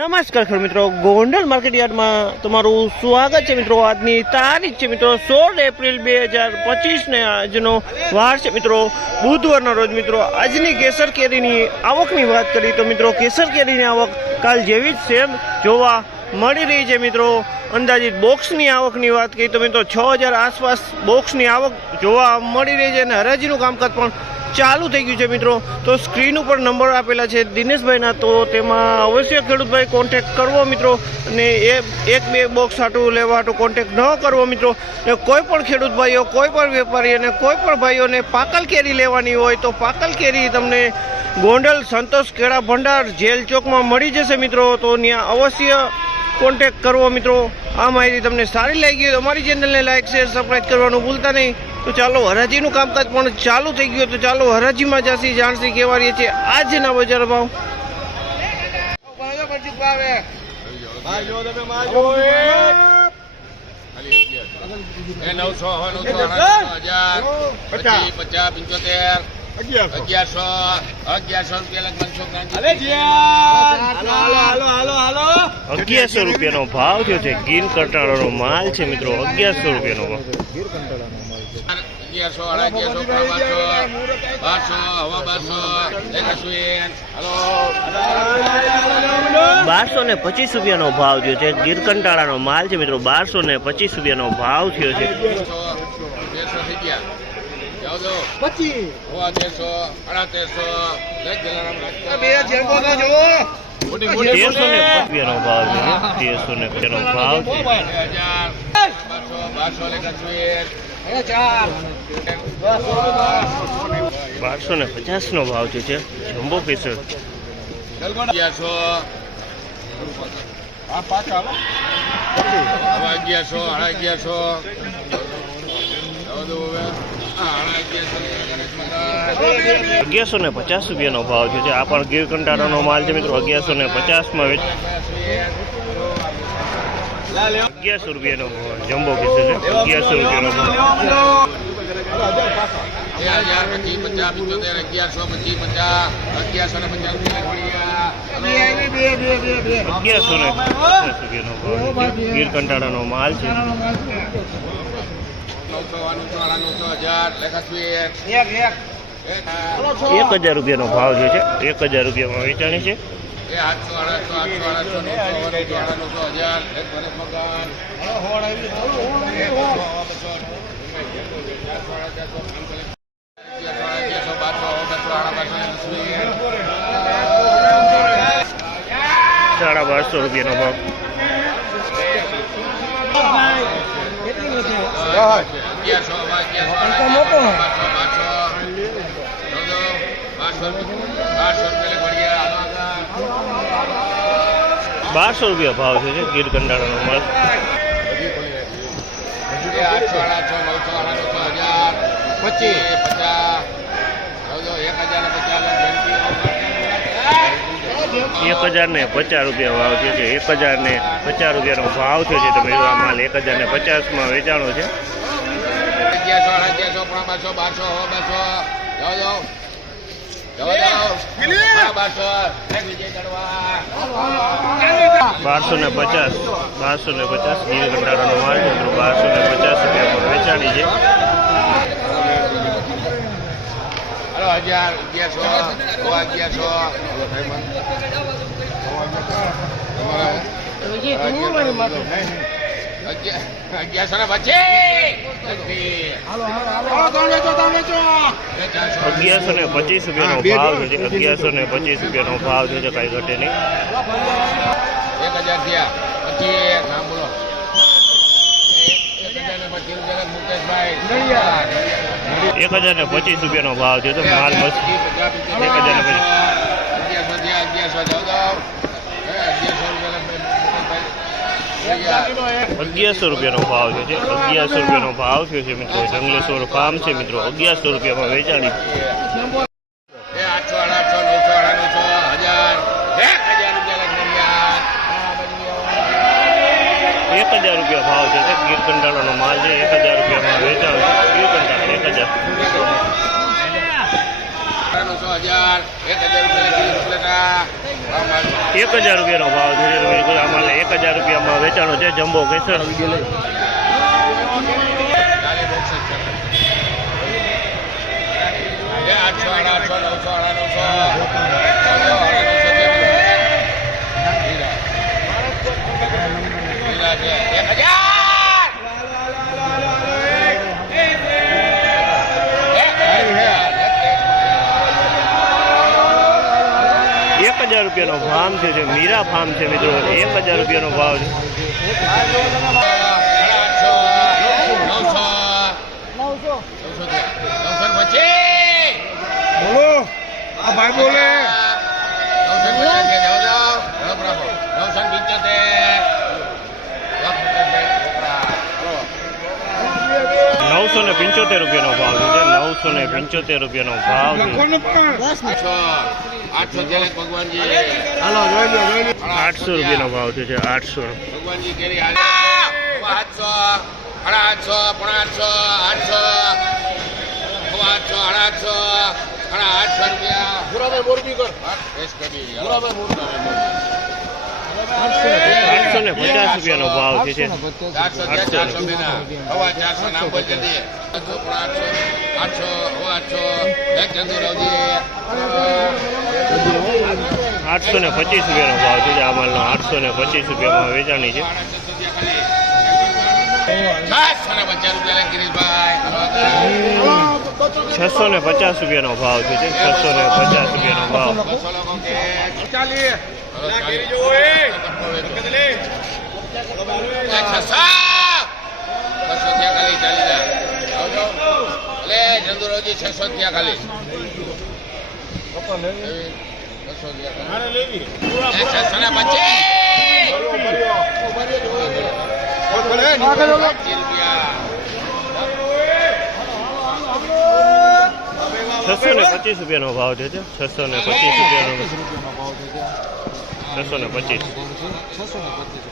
નમસ્કાર ખેડૂત મિત્રો, ગોંડલ માર્કેટ યાર્ડમાં તમારું સ્વાગત છે મિત્રો. આજની તારીખ છે મિત્રો સોળ એપ્રિલ બે હજાર પચીસને આજનો વાર છે મિત્રો. બુધવારના રોજ મિત્રો આજની કેસર કેરીની આવકની વાત કરી તો મિત્રો કેસર કેરીની આવક કાલ જેવી જ સેમ જોવા મળી રહી છે મિત્રો. અંદાજિત બોક્સની આવકની વાત કરી તો મિત્રો છ હજાર આસપાસ બોક્સની આવક જોવા મળી રહી છે અને હરાજીનું કામકાજ પણ ચાલુ થઈ ગયું છે મિત્રો. તો સ્ક્રીન ઉપર નંબર આપેલા છે દિનેશભાઈના. તો તેમાં અવશ્ય ખેડૂતભાઈ કોન્ટેક્ટ કરવો મિત્રો. અને એ એક બે બોક્સ હાટું લેવા હાટું કોન્ટેક્ટ ન કરવો મિત્રો. ને કોઈ પણ ખેડૂત ભાઈઓ કોઈ પણ વેપારી અને કોઈ પણ ભાઈઓને પાકલ કેરી લેવાની હોય તો પાકલ કેરી તમને ગોંડલ સંતોષ કેળા ભંડાર જેલ ચોકમાં મળી જશે મિત્રો. તો ત્યાં અવશ્ય કોન્ટેક્ટ કરવો મિત્રો. આ માહિતી તમને સારી લાગી હોય અમારી ચેનલને લાઈક શેર સબસ્ક્રાઈબ કરવાનું ભૂલતા નહીં. તો ચાલો, હરાજીનું કામકાજ પણ ચાલુ થઈ ગયું તો ચાલો, હરાજીમાં જાસી જાણસી કેવા છે આજના બજાર ભાવ. નવસો નવસો પચાસ, પંચોતેર. અગિયારસો. અગિયારસો રૂપિયા લગભગ અગિયારસો રૂપિયાનો ભાવ થયો છે. ગીર કંટાળાનો માલ છે મિત્રો. અગિયારસો રૂપિયાનો ભાવ. અગિયારસો અગિયારસો બારસો બારસો હવા બારસો બારસો ને પચીસ રૂપિયાનો ભાવ થયો છે. ગીર કંટાળાનો માલ છે મિત્રો. બારસો ને પચીસ રૂપિયાનો ભાવ થયો છે. તેરસો તેરસો થઈ ગયા જાઓ દો હોવા તેરસો સાડા તેરસો જલારામ ને રૂપિયાનો ભાવ છે તેરસો ને રૂપિયાનો ભાવ છે. બારસો બારસો એકસો બારસો ને પચાસ નો ભાવ થયો છે. જમ્બો કેસર અગિયારસો. અગિયારસો સાડા અગિયારસો. ચૌદ અગિયારસો ને પચાસ રૂપિયાનો ભાવ છે આ પણ ગીર કંટાળાનો માલ છે મિત્રો. અગિયારસો ને પચાસમાં વેચ અગિયારસો રૂપિયાનો જમ્બો કેસર છે. અગિયારસો રૂપિયાનો અગિયારસો ને પચાસ રૂપિયાનો ગીર કંટાળાનો માલ છે. નવસો નવસો નવસો હજાર લેખાશ્રી એક હજાર રૂપિયાનો ભાવ જો છે એક હજાર રૂપિયામાં વેચાણી છે આઠસો આઠસો આઠસો આઠસો નવસો નવસો સાડા નવસો હજાર એક વર્ષ મકાન સાડા બારસો રૂપિયાનો ભાવ બારસો રૂપિયા ભાવ છે છે ગીર કંડાળાનો માલ. પચીસ પચાસ. એક હજાર ને પચાસ રૂપિયા ભાવ થયો છે. એક હજાર ને પચાસ રૂપિયાનો ભાવ થયો છે. તમે આ માલ એક હજાર ને પચાસમાં વેચાણો છે. બારસો ને પચાસ, બારસો ને પચાસ, ગીર કંટાળાનો માલ મિત્રો, બારસો ને પચાસ રૂપિયામાં વેચાણી છે. હજાર અગિયારસો અગિયારસો. અગિયાર- અગિયારસો ને પચીસ રૂપિયાનો ભાવ છે અગિયારસો ને પચીસ રૂપિયાનો ભાવ છે કઈ ઘટે નહીં એક હજાર થયા. પચીસ નામ બોલો. એક હજાર ને પચીસ રૂપિયા ને રૂપિયાનો ભાવ છે તો માલ મસ્તી. એક હજાર ને પચીસ. અગિયારસો થયા અગિયારસો જાઓ જાઓ હે, અગિયારસો રૂપિયા અગિયારસો રૂપિયાનો ભાવ છે. અગિયારસો રૂપિયાનો ભાવ થયો છે મિત્રો. જંગલેશ્વર ફાર્મ છે મિત્રો. અગિયારસો રૂપિયામાં વેચાણી એક હજાર રૂપિયા ભાવ છે. ગીર કંટાળાનો માલ છે. એક હજાર રૂપિયામાં એક હજાર રૂપિયાનો ભાવ છે. આમાં એક હજાર રૂપિયામાં વેચાણો છે. જમ્બો કેસર. હજાર રૂપિયાનો ફાર્મ છે જે મીરા ફાર્મ છે મિત્રો. એક હજાર રૂપિયાનો ભાવ છે. બોલો. આ ભાઈ બોલે. નવસો ને પંચોતેર રૂપિયાનો ભાવ છે નવસો ને પંચોતેર રૂપિયાનો ભાવ આઠસો આઠસો રૂપિયાનો ભાવ છે આઠસો ભગવાનજી કેરી હાલ આઠસો આઠસો પોણા આઠસો આઠસો આઠસો આઠસો આઠસો રૂપિયા મોરબી કર બેસ કરી ભાવ મોરબી આઠસો ને પચાસ રૂપિયાનો ભાવ છે જે આઠસો આઠસો આઠસો આઠસો. એક જંતુ આઠસો ને પચીસ રૂપિયાનો ભાવ છે આ માલનો. આઠસો ને પચીસ રૂપિયામાં વેચાણી છે. છસો ને પચાસ રૂપિયાનો ભાવ છે છસો ને પચાસ રૂપિયાનો ભાવ. બસો લોકો કે ચાલી ચલો, ચાલી. જો એ એક છસો ત્યાં ખાલી છસો ને પચીસ. રૂપિયા નો ભાવ છે છસો ને પચીસ રૂપિયા ને ભાવ છે છસો ને પચીસ રૂપિયાનો. છસો ને પચીસ.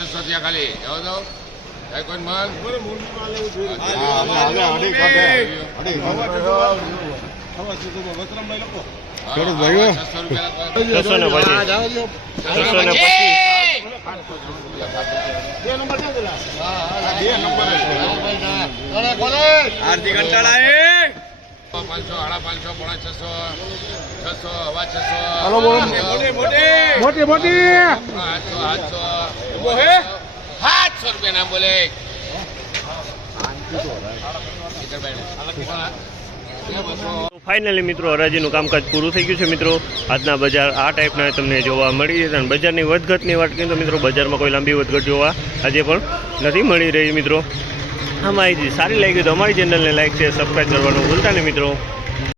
છસો ત્યાં ખાલી. જવા મન ખેડૂત ભાઈઓ. છસો કંટાળા પાંચસો સાડા પાંચસો પોણા છસો છસો હવા છસો મોટી બોલો. મોટી મોટી આઠસો આઠસો? સાતસો રૂપિયા ના બોલે. ફાઇનલી મિત્રો, હરાજીનું કામકાજ પૂરું થઈ ગયું છે મિત્રો. આજના બજાર આ ટાઈપના તમને જોવા મળી છે અને બજારની વધઘટની વાત કરીએ તો મિત્રો, બજારમાં કોઈ લાંબી વધઘટ જોવા આજે પણ નથી મળી રહી મિત્રો. માહિતી સારી લાગી તો અમારી ચેનલને લાઈક છે સબસ્ક્રાઈબ કરવાનું ભૂલતા નહીં મિત્રો.